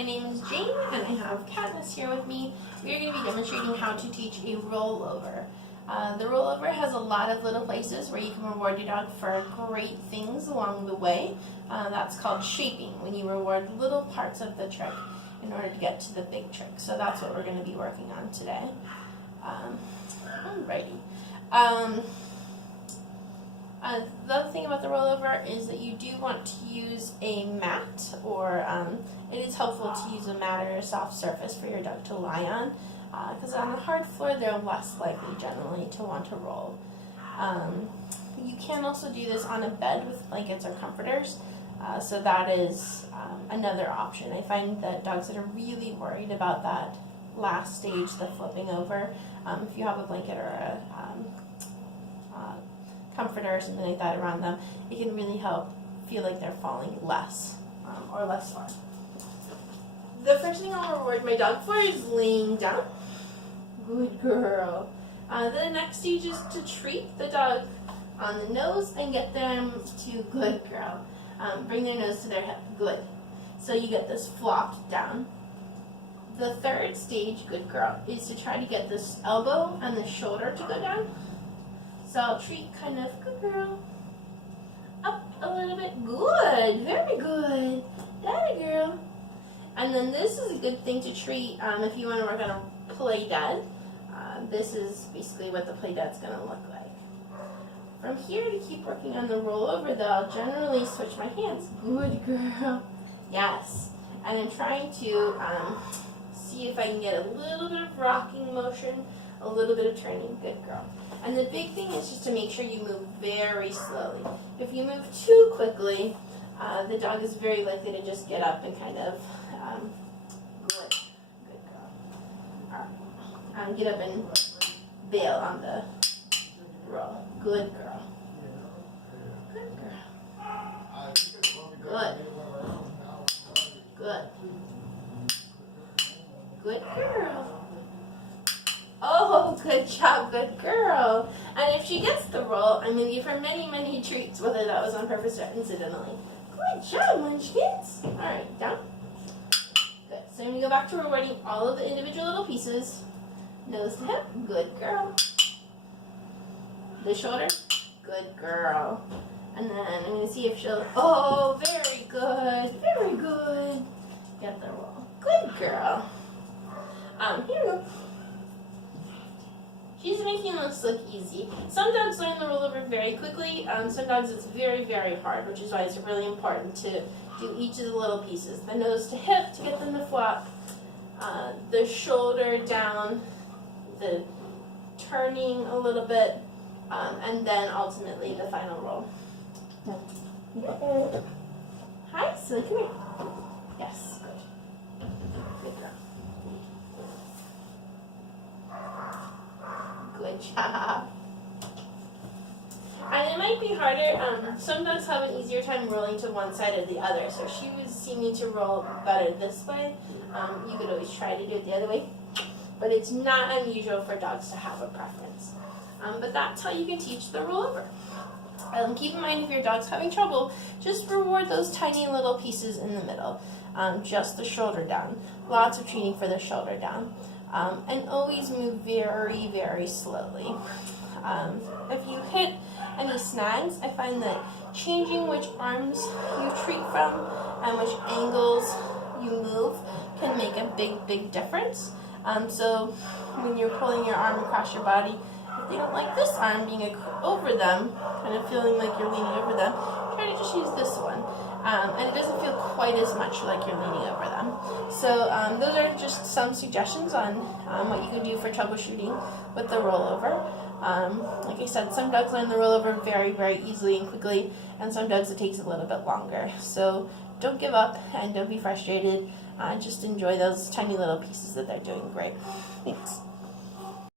my name is Jane and I have Katniss here with me. We are going to be demonstrating how to teach a rollover. The rollover has a lot of little places where you can reward your dog for great things along the way. That's called shaping, when you reward little parts of the trick in order to get to the big trick. So that's what we're going to be working on today. Alrighty. The other thing about the rollover is that you do want to use a mat, or it is helpful to use a mat or a soft surface for your dog to lie on, because on a hard floor they're less likely generally to want to roll. You can also do this on a bed with blankets or comforters, so that is another option. I find that dogs that are really worried about that last stage, the flipping over, if you have a blanket or a comforter or something like that around them, it can really help feel like they're falling less or less far. The first thing I'll reward my dog for is laying down. Good girl. The next stage is to treat the dog on the nose and get them to good girl. Bring their nose to their hip. Good. So you get this flopped down. The third stage, good girl, is to try to get this elbow and the shoulder to go down. So I'll treat kind of, good girl, up a little bit, good, very good, daddy girl. And then this is a good thing to treat if you want to work on a play dead. This is basically what the play dead's going to look like. From here, to keep working on the rollover though, I'll generally switch my hands. Good girl. Yes. And I'm trying to see if I can get a little bit of rocking motion, a little bit of turning. Good girl. And the big thing is just to make sure you move very slowly. If you move too quickly, the dog is very likely to just get up and kind of, good girl. All right. Get up and bail on the roll. Good girl. Good girl. Good. Good. Good girl. Oh, good job, good girl. And if she gets the roll, I'm going to give her many, many treats, whether that was on purpose or incidentally. Good job, Munchkins. All right, down. Good. So I'm going to go back to rewarding all of the individual little pieces. Nose to hip. Good girl. The shoulder. Good girl. And then I'm going to see if she'll... Oh, very good. Very good. Get the roll. Good girl. Here we go. She's making this look easy. Some dogs learn the rollover very quickly. Some dogs it's very, very hard, which is why it's really important to do each of the little pieces. The nose to hip to get them to flop, the shoulder down, the turning a little bit, and then ultimately the final roll. Hi, so come here. Yes, good. Good girl. Good job. And it might be harder. Some dogs have an easier time rolling to one side or the other. So if she was seeming to roll better this way, you could always try to do it the other way. But it's not unusual for dogs to have a preference. But that's how you can teach the rollover. Keep in mind if your dog's having trouble, just reward those tiny little pieces in the middle. Just the shoulder down. Lots of treating for the shoulder down. And always move very, very slowly. If you hit any snags, I find that changing which arms you treat from and which angles you move can make a big, big difference. So when you're pulling your arm across your body, if they don't like this arm being over them, kind of feeling like you're leaning over them, try to just use this one. And it doesn't feel quite as much like you're leaning over them. So those are just some suggestions on what you can do for troubleshooting with the rollover. Like I said, some dogs learn the rollover very, very easily and quickly, and some dogs it takes a little bit longer. So don't give up and don't be frustrated. Just enjoy those tiny little pieces that they're doing great. Thanks.